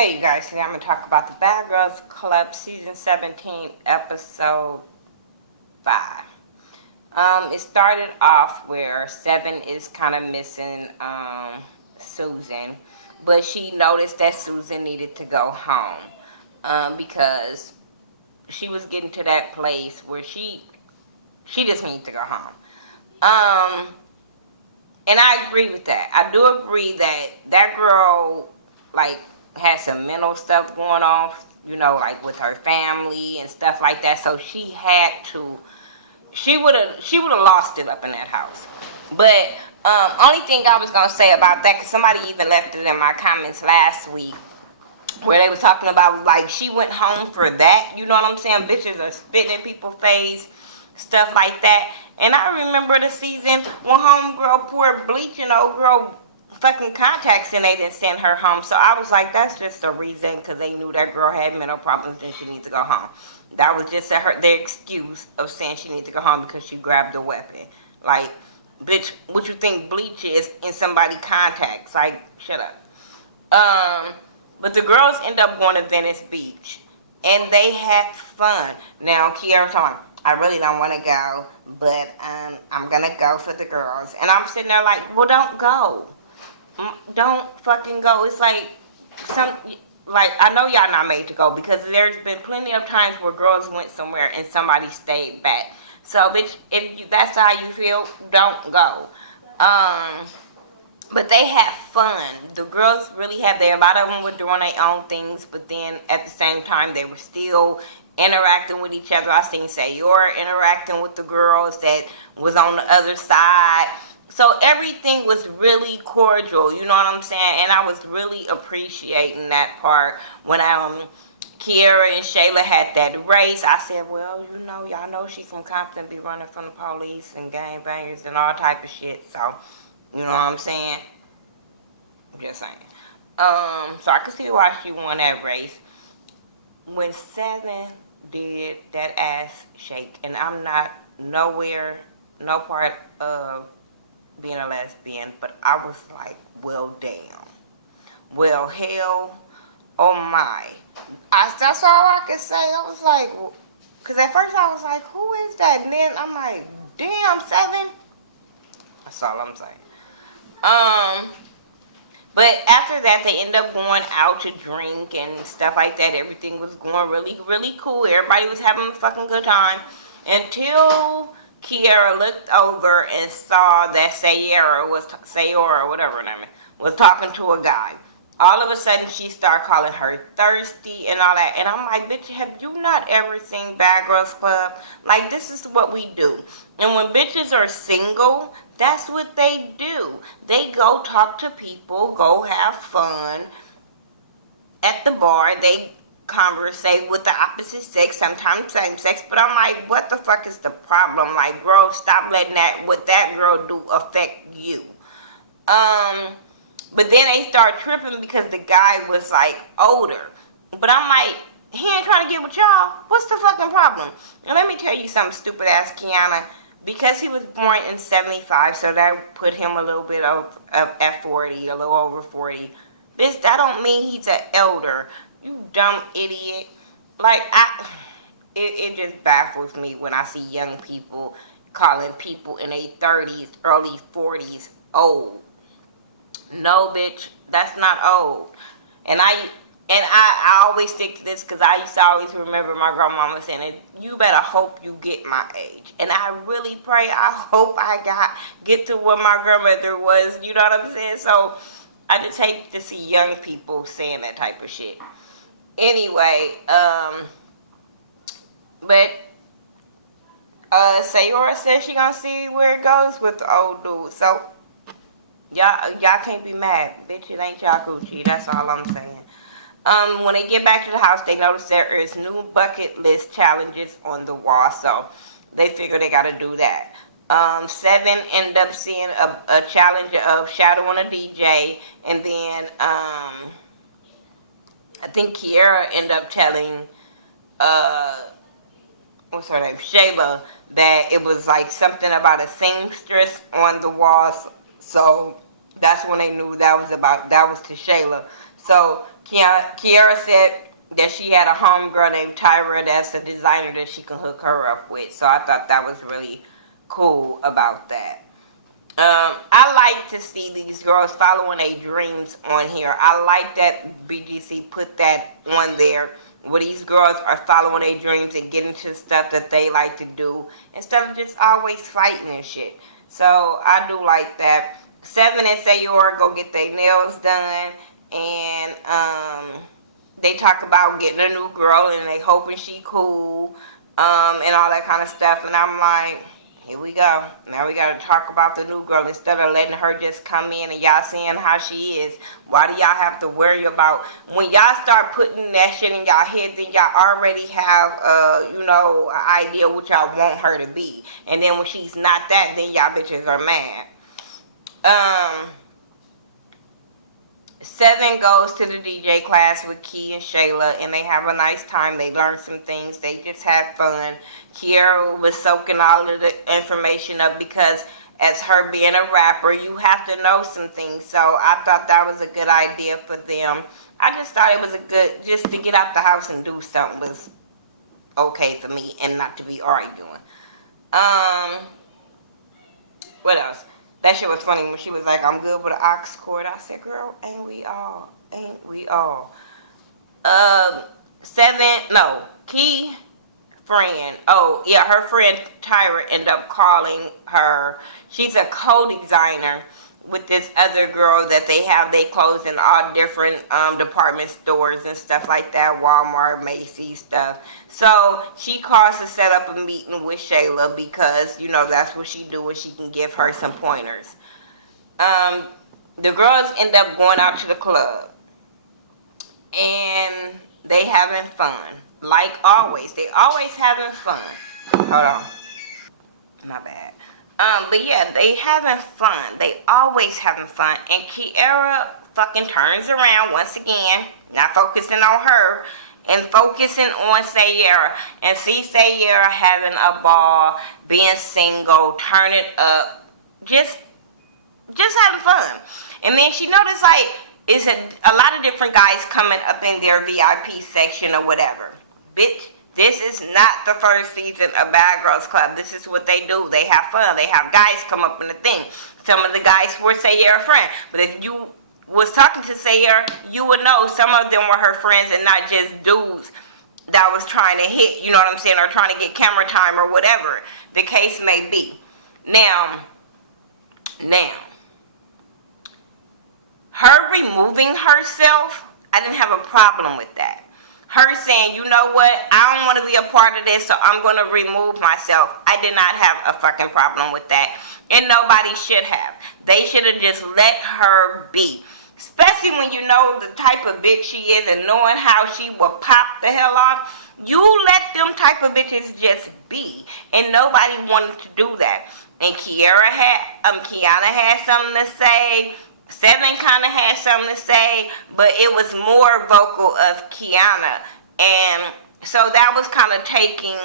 Hey you guys, today I'm going to talk about the Bad Girls Club Season 17, Episode 5. It started off where Seven is kind of missing Susan, but she noticed that Susan needed to go home because she was getting to that place where she just needed to go home. And I agree with that. I do agree that that girl, had some mental stuff going on, with her family and stuff like that. So she would have lost it up in that house. But only thing I was gonna say about that, because somebody even left it in my comments last week, where they was talking about she went home for that. You know what I'm saying? Bitches are spitting in people's face, stuff like that. And I remember the season when homegirl poured bleach in old girl fucking contacts and they didn't send her home. So I was like, that's just a reason, because they knew that girl had mental problems and she needs to go home. That was just their excuse of saying she needs to go home because she grabbed a weapon. Like, bitch, what you think bleach is in somebody's contacts? Like, shut up. But the girls end up going to Venice Beach and they had fun. Now Kiara's like, I really don't want to go, but I'm gonna go for the girls. And I'm sitting there like, well, don't go. Don't fucking go. It's I know y'all not made to go, because there's been plenty of times where girls went somewhere and somebody stayed back. So, bitch, if that's how you feel, don't go. But they had fun. The girls really had a lot of them were doing their own things, but then at the same time, they were still interacting with each other. I seen Sayora interacting with the girls that was on the other side. So everything was really cordial, you know what I'm saying? And I was really appreciating that part. When Kiara and Shayla had that race, I said, well, y'all know she's from Compton, be running from the police and gangbangers and all type of shit. So, you know what I'm saying? I'm just saying. So I could see why she won that race. When Seven did that ass shake, and I'm not no part of being a lesbian, but I was like, well, damn. Well, hell, oh my. That's all I could say. I was like, because at first I was like, who is that? And then I'm like, damn, Seven. That's all I'm saying. But after that, they end up going out to drink and stuff like that. Everything was going really, really cool. Everybody was having a fucking good time until Kiara looked over and saw that Sayora, whatever her name is, was talking to a guy. All of a sudden, she started calling her thirsty and all that. And I'm like, bitch, have you not ever seen Bad Girls Club? Like, this is what we do. And when bitches are single, that's what they do. They go talk to people, go have fun at the bar. They conversate with the opposite sex, sometimes same sex, but I'm like, what the fuck is the problem? Like, girl, stop letting what that girl do affect you. But then they start tripping because the guy was older. But I'm like, he ain't trying to get with y'all. What's the fucking problem? And let me tell you something, stupid ass Kiana. Because he was born in 75, so that put him a little bit at 40, a little over 40. Bitch, that don't mean he's an elder. You dumb idiot. It just baffles me when I see young people calling people in their 30s, early 40s old. No, bitch, that's not old. And I always stick to this because I used to always remember my grandmama saying, you better hope you get my age. And I really pray, I hope I get to where my grandmother was, you know what I'm saying? So I just hate to see young people saying that type of shit. Anyway, but Sayora says she gonna see where it goes with the old dude. So y'all can't be mad, bitch. It ain't y'all Gucci. That's all I'm saying. When they get back to the house, they notice there is new bucket list challenges on the wall, so they figure they gotta do that. Seven end up seeing a challenge of shadowing a DJ, and then I think Kiara ended up telling what's her name, Shayla, that it was something about a seamstress on the walls. So that's when they knew that was to Shayla. So Kiara said that she had a homegirl named Tyra that's a designer that she can hook her up with. So I thought that was really cool about that. I like to see these girls following their dreams on here. I like that BGC put that on there, where these girls are following their dreams and getting to stuff that they like to do instead of just always fighting and shit. So I do like that. Seven and Sayora go get their nails done, and they talk about getting a new girl and they hoping she cool, and all that kind of stuff. And I'm like, here we go. Now we gotta talk about the new girl instead of letting her just come in and y'all seeing how she is. Why do y'all have to worry about when y'all start putting that shit in y'all heads and y'all already have an idea what y'all want her to be, and then when she's not that, then y'all bitches are mad. Seven goes to the DJ class with Key and Shayla, and they have a nice time. They learn some things. They just had fun. Kiara was soaking all of the information up because as her being a rapper, you have to know some things. So I thought that was a good idea for them. I just thought it was a good, just to get out the house and do something was okay for me and not to be arguing. What else? That shit was funny when she was like, I'm good with an ox cord. I said, girl, ain't we all? Ain't we all? Key friend. Oh, yeah, her friend Tyra ended up calling her. She's a co-designer with this other girl that they have. They clothes in all different department stores and stuff like that. Walmart, Macy's stuff. So she calls to set up a meeting with Shayla because, that's what she do, and she can give her some pointers. The girls end up going out to the club. And they having fun. Like always. They always having fun. Hold on. My bad. But yeah, they having fun. They always having fun. And Kiara fucking turns around once again, not focusing on her, and focusing on Sayera. And see Sayera having a ball, being single, turning up, just having fun. And then she noticed, like, it's a lot of different guys coming up in their VIP section or whatever. Bitch, this is not the first season of Bad Girls Club. This is what they do. They have fun. They have guys come up in the thing. Some of the guys were Sayera's friend. But if you was talking to Sayera, you would know some of them were her friends and not just dudes that was trying to hit, you know what I'm saying, or trying to get camera time or whatever the case may be. Now, her removing herself, I didn't have a problem with that. Her saying, you know what, I don't want to be a part of this, so I'm going to remove myself. I did not have a fucking problem with that. And nobody should have. They should have just let her be. Especially when you know the type of bitch she is and knowing how she will pop the hell off. You let them type of bitches just be. And nobody wanted to do that. And Kiana had something to say. Seven kind of had something to say, but it was more vocal of Kiana, and so that was kind of taking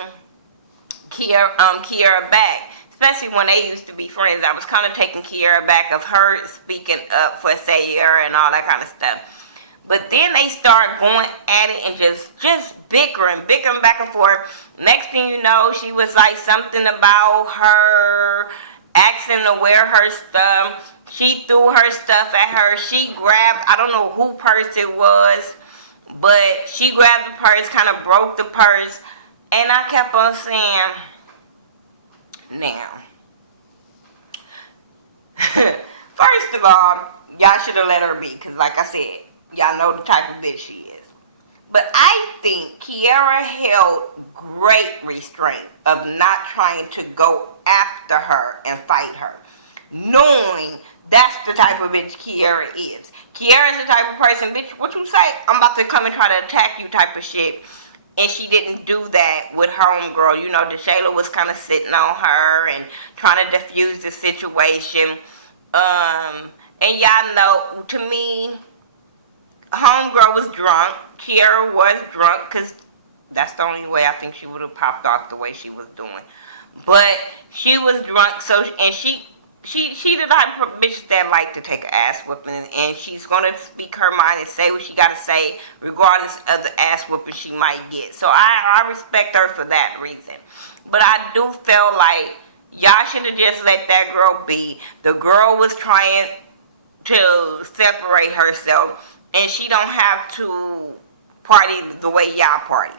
Kiara back, especially when they used to be friends. I was kind of taking Kiara back of her speaking up for Sayera and all that kind of stuff. But then they start going at it and just bickering back and forth. Next thing you know, she was like something about her asking to wear her stuff. She threw her stuff at her. She grabbed, I don't know who purse it was, but she grabbed the purse, kind of broke the purse. And I kept on saying, now, first of all, y'all should have let her be, because like I said, y'all know the type of bitch she is. But I think Kiara held great restraint of not trying to go after her and fight her, knowing that's the type of bitch Kiara is. Kiara's the type of person, bitch, what you say? I'm about to come and try to attack you type of shit. And she didn't do that with homegirl. You know, Shayla was kind of sitting on her and trying to diffuse the situation. And y'all know, to me, homegirl was drunk. Kiara was drunk, because that's the only way I think she would have popped off the way she was doing. But she was drunk, and she She's the type of bitch that like to take an ass whooping, and she's gonna speak her mind and say what she gotta say, regardless of the ass whooping she might get. So I respect her for that reason. But I do feel like y'all should have just let that girl be. The girl was trying to separate herself, and she don't have to party the way y'all party.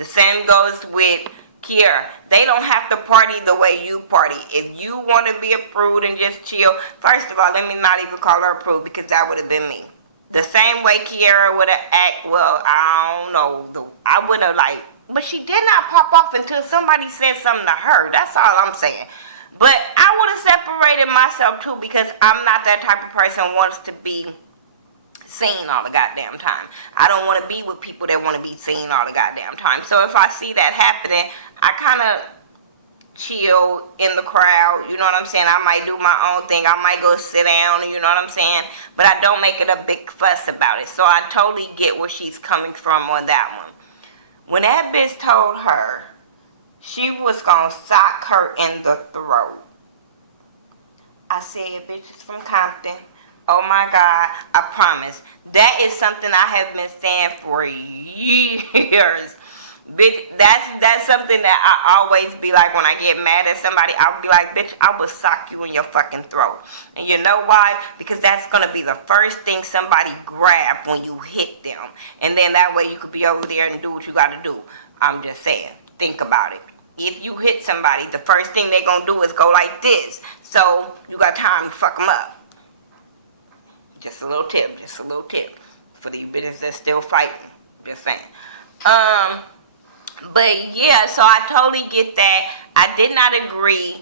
The same goes with Kiera. They don't have to party the way you party. If you want to be a prude and just chill, first of all, let me not even call her a prude, because that would have been me. The same way Kiera would have acted, well, I don't know. I would have but she did not pop off until somebody said something to her. That's all I'm saying. But I would have separated myself too, because I'm not that type of person who wants to be seen all the goddamn time. I don't want to be with people that want to be seen all the goddamn time. So if I see that happening, I kind of chill in the crowd, you know what I'm saying? I might do my own thing. I might go sit down, you know what I'm saying? But I don't make it a big fuss about it. So I totally get where she's coming from on that one. When that bitch told her she was going to sock her in the throat, I said, bitch is from Compton. Oh my God, I promise. That is something I have been saying for years. Bitch, that's something that I always be like when I get mad at somebody. I'll be like, bitch, I will sock you in your fucking throat. And you know why? Because that's going to be the first thing somebody grab when you hit them. And then that way you could be over there and do what you got to do. I'm just saying. Think about it. If you hit somebody, the first thing they going to do is go like this. So you got time to fuck them up. Just a little tip. For the bitches that's still fighting. Just saying. But yeah, so I totally get that. I did not agree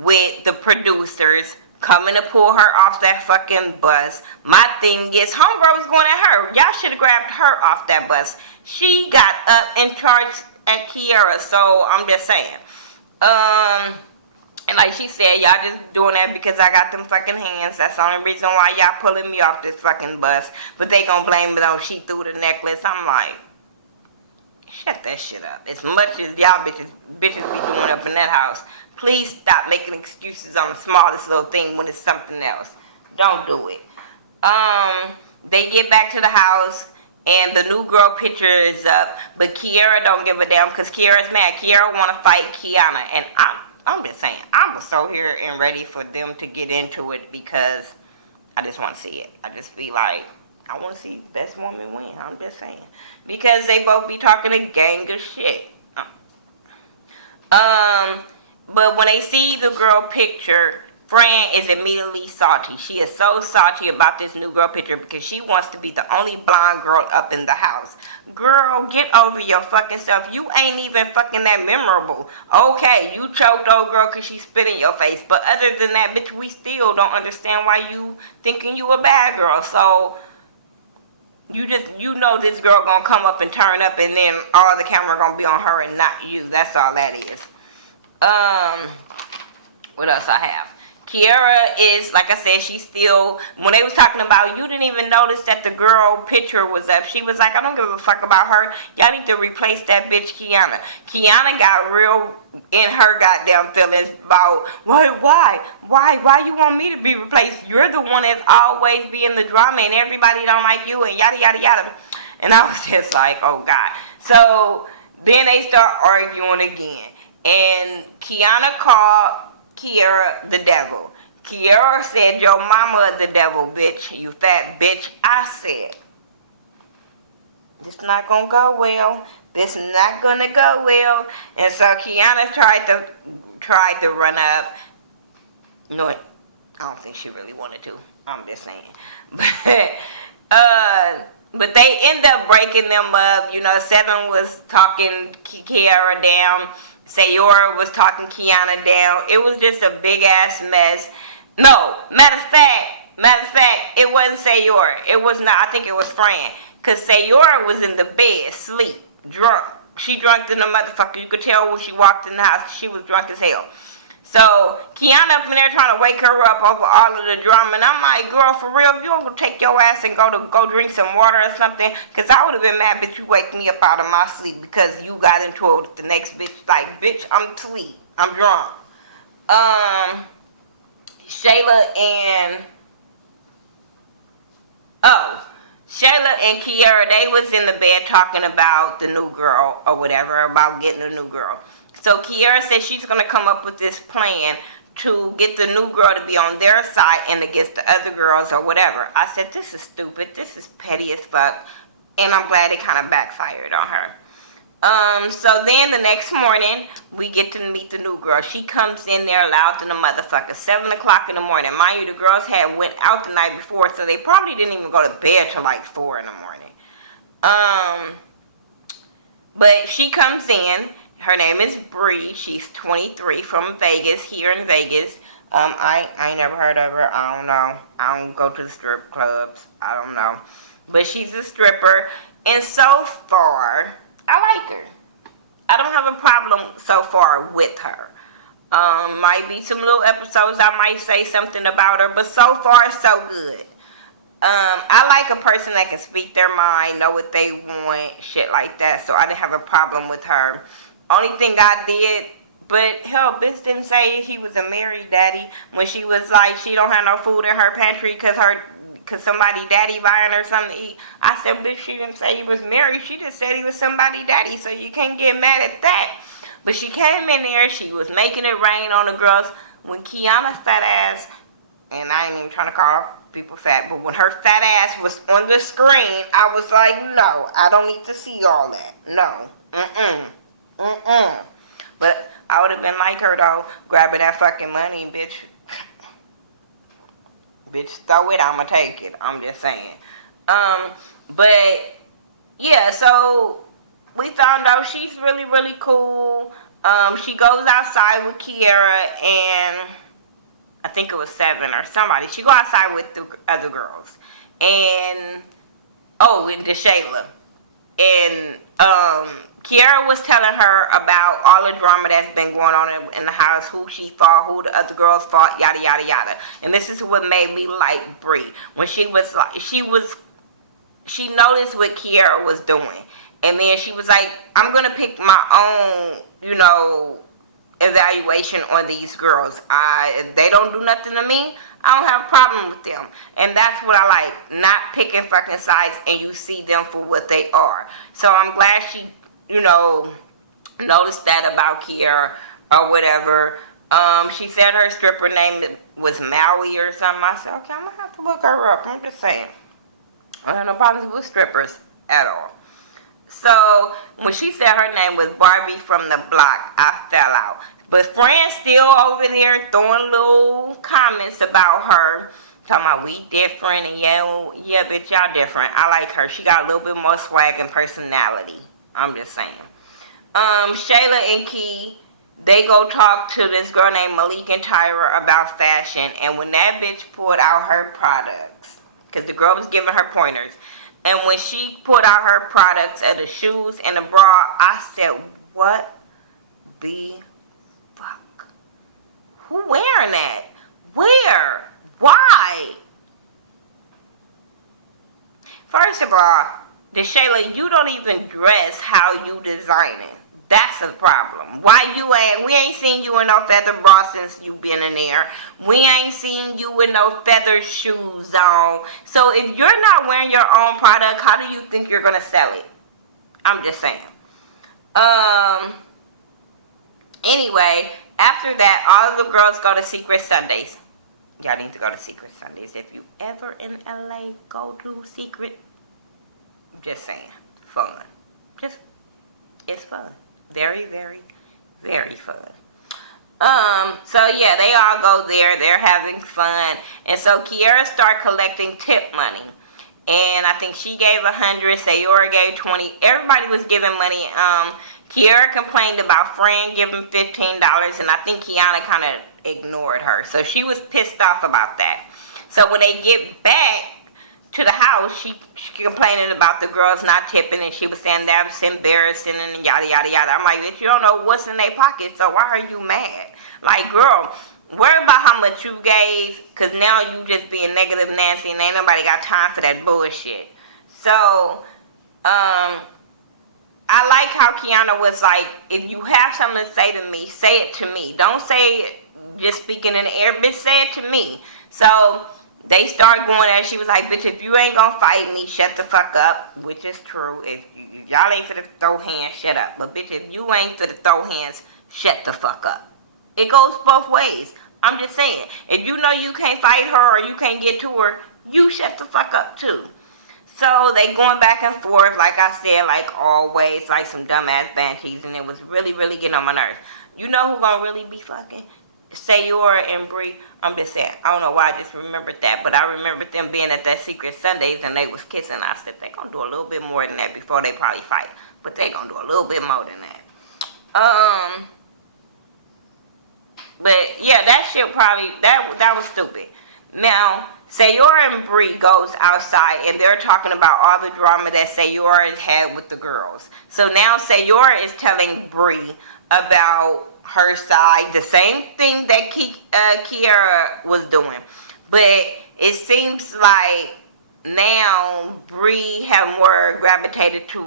with the producers coming to pull her off that fucking bus. My thing is, homegirl was going at her. Y'all should have grabbed her off that bus. She got up and charged at Kiera, so I'm just saying. And like she said, y'all just doing that because I got them fucking hands. That's the only reason why y'all pulling me off this fucking bus. But they gonna blame it on she threw the necklace. I'm like, shut that shit up. As much as y'all bitches be doing up in that house, please stop making excuses on the smallest little thing when it's something else. Don't do it. They get back to the house, and the new girl picture is up, but Kiera don't give a damn because Kiera's mad. Kiera want to fight Kiana, and I'm just saying, I'm so here and ready for them to get into it because I just want to see it. I just be like, I want to see best woman win. I'm just saying. Because they both be talking a gang of shit. But when they see the girl picture, Fran is immediately salty. She is so salty about this new girl picture because she wants to be the only blonde girl up in the house. Girl, get over your fucking self. You ain't even fucking that memorable. Okay, you choked old girl because she spit in your face. But other than that, bitch, we still don't understand why you thinking you a bad girl. So you know this girl gonna come up and turn up, and then all the camera gonna be on her and not you. That's all that is. What else I have? Kiera is, like I said, she still, when they was talking about, you didn't even notice that the girl picture was up. She was like, I don't give a fuck about her. Y'all need to replace that bitch Kiana. Kiana got real in her goddamn feelings about, why you want me to be replaced? You're the one that's always be in the drama and everybody don't like you and yada yada yada. And I was just like, oh God. So then they start arguing again. And Kiana called Kiera the devil. Kiera said, your mama is the devil, bitch. You fat bitch. I said, this not gonna go well. This not gonna go well. And so Kiana tried to run up. No, I don't think she really wanted to. I'm just saying. But they end up breaking them up. You know, Seven was talking Kiera down. Sayora was talking Kiana down. It was just a big ass mess. No, matter of fact, it wasn't Sayora. It was not. I think it was Fran. Cause Sayora was in the bed, sleep, drunk. She drunk than a motherfucker. You could tell when she walked in the house. She was drunk as hell. So Kiana up in there trying to wake her up over all of the drama, and I'm like, girl, for real, if you don't go take your ass and go drink some water or something, because I would have been mad, bitch, you wake me up out of my sleep because you got into it with the next bitch. Like, bitch, I'm asleep, I'm drunk. Shayla and oh, Shayla and Kiara, they was in the bed talking about the new girl or whatever, about getting a new girl. So Kiara said she's gonna come up with this plan to get the new girl to be on their side and against the other girls or whatever. I said, this is stupid, this is petty as fuck, and I'm glad it kind of backfired on her. So then the next morning, we get to meet the new girl. She comes in there loud than a motherfucker, 7 o'clock in the morning. Mind you, the girls had went out the night before, so they probably didn't even go to bed till like 4 in the morning. But she comes in. Her name is Bree. She's 23 from Vegas, here in Vegas. I ain't never heard of her. I don't know. I don't go to the strip clubs. I don't know. But she's a stripper. And so far, I like her. I don't have a problem so far with her. Might be some little episodes I might say something about her, but so far, so good. I like a person that can speak their mind, know what they want, shit like that. So I didn't have a problem with her. Only thing I did, but hell, bitch didn't say she was a married daddy when she was like, she don't have no food in her pantry because somebody daddy buying her something to eat. I said, bitch, she didn't say he was married. She just said he was somebody daddy, so you can't get mad at that. But she came in there, she was making it rain on the girls. When Kiana's fat ass, and I ain't even trying to call people fat, but when her fat ass was on the screen, I was like, no, I don't need to see all that. No. But I would have been like her, though, grabbing that fucking money, bitch. Bitch, throw it, I'ma take it. I'm just saying. But, yeah, so we found out she's really, really cool. She goes outside with Kiara and I think it was 7 or somebody. She go outside with the other girls. And, and Shayla. And, Kiara was telling her about all the drama that's been going on in the house, who she fought, who the other girls fought, yada, yada, yada. And this is what made me like Brie. When she noticed what Kiara was doing. And then she was like, I'm going to pick my own, evaluation on these girls. If they don't do nothing to me, I don't have a problem with them. And that's what I like. Not picking fucking sides and you see them for what they are. So I'm glad she noticed that about Kiara or whatever. She said her stripper name was Maui or something. I said, okay, I'm going to have to look her up. I'm just saying. I have no problems with strippers at all. So, when she said her name was Barbie from the block, I fell out. But friends still over there throwing little comments about her. Talking about we different and yeah, bitch, y'all different. I like her. She got a little bit more swag and personality. I'm just saying. Shayla and Key, they go talk to this girl named Malik and Tyra about fashion. And when that bitch pulled out her products, because the girl was giving her pointers, and when she pulled out her products of the shoes and the bra, I said, what the fuck? Who wearing that? Where? Why? First of all, Shayla, you don't even dress how you designing. That's the problem. Why we ain't seen you in no feather bra since you been in there. We ain't seen you with no feather shoes on. So if you're not wearing your own product, how do you think you're gonna sell it? I'm just saying. Anyway, after that, all of the girls go to Secret Sundays. Y'all need to go to Secret Sundays. If you ever in LA, go to Secret. Just saying. Fun. It's fun. Very, very, very fun. So yeah, they all go there. They're having fun. And so Kiara started collecting tip money. And I think she gave 100, Sayora gave 20. Everybody was giving money. Kiara complained about Fran giving $15, and I think Kiana kind of ignored her. So she was pissed off about that. So when they get back to the house, she complaining about the girls not tipping, and she was saying that was embarrassing and yada, yada, yada. I'm like, bitch, you don't know what's in their pocket, so why are you mad? Like, girl, worry about how much you gave, because now you just being negative Nancy, and ain't nobody got time for that bullshit. So, I like how Kiana was like, if you have something to say to me, say it to me. Don't say it just speaking in the air. Bitch, say it to me. So they start going at it. She was like, bitch, if you ain't gonna fight me, shut the fuck up. Which is true. If y'all ain't finna throw hands, shut up. But bitch, if you ain't finna throw hands, shut the fuck up. It goes both ways. I'm just saying, if you know you can't fight her or you can't get to her, you shut the fuck up too. So they going back and forth, like I said, like always, like some dumbass banshees, and it was really, really getting on my nerves. You know who gonna really be fucking? Sayora and Bree. I'm just saying, I don't know why I just remembered that, but I remembered them being at that Secret Sundays and they was kissing. I said they gonna do a little bit more than that before they probably fight, but they gonna do a little bit more than that. But yeah, that shit probably that was stupid. Now, Sayora and Bree goes outside and they're talking about all the drama that Sayora has had with the girls. So now Sayora is telling Bree about her side, the same thing that Kiara was doing. But it seems like now Bree have more gravitated to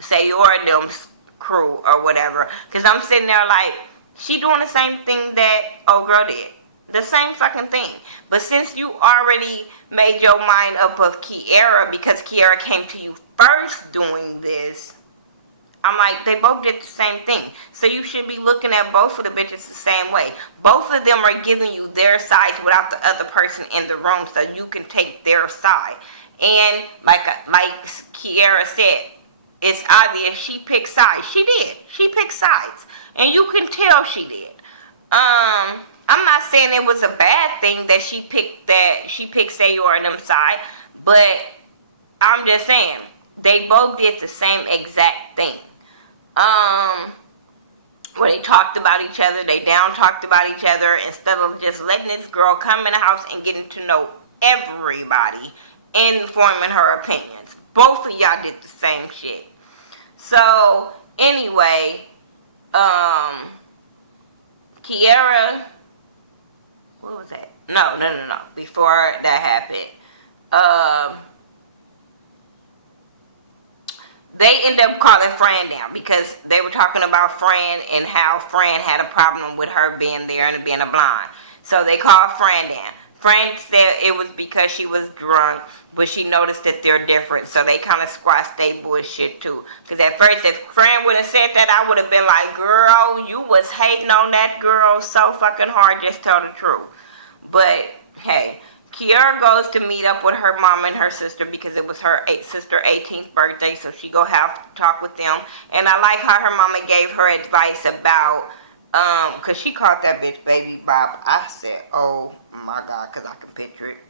Sayora and them's crew or whatever. Because I'm sitting there like, she doing the same thing that old girl did. The same fucking thing. But since you already made your mind up of Kiara, because Kiara came to you first doing this, I'm like, they both did the same thing. So you should be looking at both of the bitches the same way. Both of them are giving you their sides without the other person in the room so you can take their side. And like Kiara said, it's obvious she picked sides. She did. She picked sides. And you can tell she did. I'm not saying it was a bad thing that she picked Sayora and them side, but I'm just saying they both did the same exact thing. Where they talked about each other, they down talked about each other instead of just letting this girl come in the house and getting to know everybody and forming her opinions. Both of y'all did the same shit. So anyway, Kiara. What was that? No. Before that happened, they ended up calling Fran down because they were talking about Fran and how Fran had a problem with her being there and being a blonde. So they called Fran down. Fran said it was because she was drunk, but she noticed that they're different, so they kind of squashed their bullshit too. Because at first, if Fran would have said that, I would have been like, girl, you was hating on that girl so fucking hard, just tell the truth. But, hey, Kiara goes to meet up with her mom and her sister because it was her sister's 18th birthday, so she go have to talk with them. And I like how her mama gave her advice about, because she called that bitch Baby Bob. I said, oh my God, because I can picture it.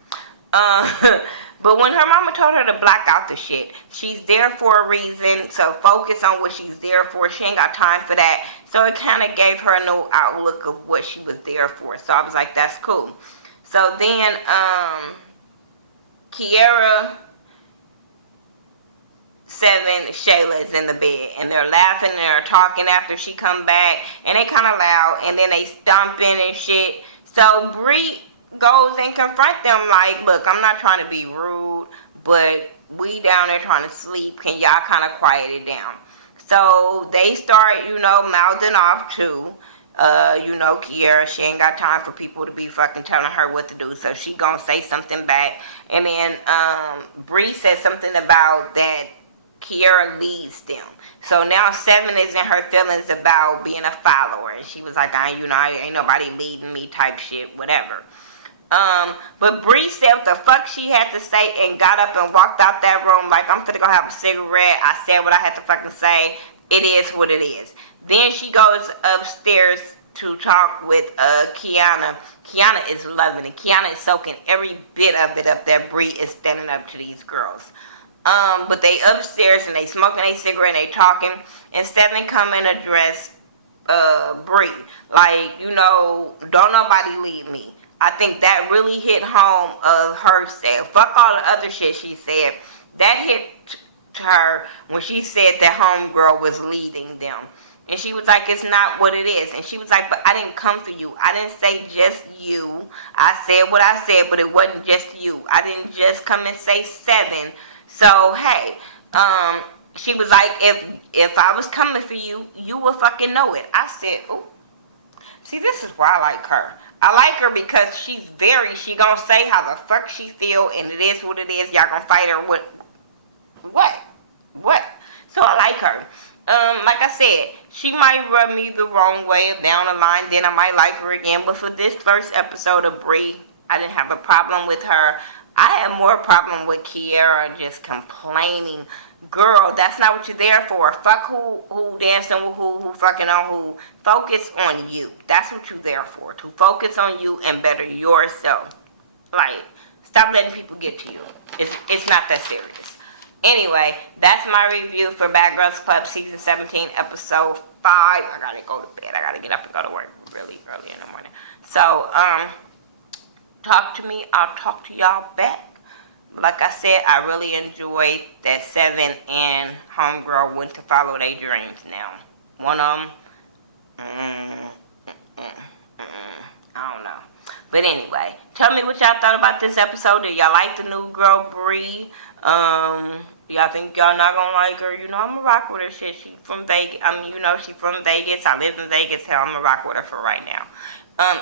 But when her mama told her to black out the shit, she's there for a reason, so focus on what she's there for. She ain't got time for that. So it kind of gave her a new outlook of what she was there for. So I was like, that's cool. So then, Kiara, Shayla is in the bed, and they're laughing and they're talking after she come back, and they kind of loud, and then they stomping and shit. So Bree goes and confront them like, look, I'm not trying to be rude, but we down there trying to sleep. Can y'all kind of quiet it down? So they start, mouthing off too. Kiara, she ain't got time for people to be fucking telling her what to do, so she gonna say something back. And then Bree said something about that Kiara leads them. So now 7 is in her feelings about being a follower, and she was like, ain't nobody leading me type shit, whatever. But Bree said what the fuck she had to say and got up and walked out that room like, I'm finna go have a cigarette. I said what I had to fucking say. It is what it is. Then she goes upstairs to talk with Kiana. Kiana is loving it. Kiana is soaking every bit of it up that Bree is standing up to these girls. But they upstairs and they smoking a cigarette and they talking. And Steven come and address Bree. Like, don't nobody leave me. I think that really hit home of her saying, fuck all the other shit she said. That hit to her when she said that homegirl was leading them. And she was like, it's not what it is. And she was like, but I didn't come for you. I didn't say just you. I said what I said, but it wasn't just you. I didn't just come and say 7. So, hey, she was like, if I was coming for you, you would fucking know it. I said, oh. See, this is why I like her. I like her because she gonna say how the fuck she feel, and it is what it is. Y'all gonna fight her with what? So I like her. Like I said, she might rub me the wrong way down the line, then I might like her again. But for this first episode of Brie, I didn't have a problem with her. I had more problem with Kiara just complaining. Girl, that's not what you're there for. Fuck who dancing with who fucking on who. Focus on you. That's what you're there for. To focus on you and better yourself. Like, stop letting people get to you. It's not that serious. Anyway, that's my review for Bad Girls Club Season 17, Episode 5. I gotta go to bed. I gotta get up and go to work really early in the morning. So, talk to me. I'll talk to y'all back. Like I said, I really enjoyed that Seven and Homegirl went to follow their dreams now. One of them, I don't know. But anyway, tell me what y'all thought about this episode. Did y'all like the new girl, Brie? Y'all think y'all not gonna like her? You know, I'm gonna rock with her. Shit, she from Vegas. You know, she from Vegas. I live in Vegas. Hell, I'm gonna rock with her for right now.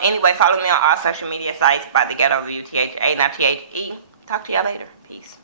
Anyway, follow me on all social media sites by Thaghettoview, THA, not THE. Talk to y'all later. Peace.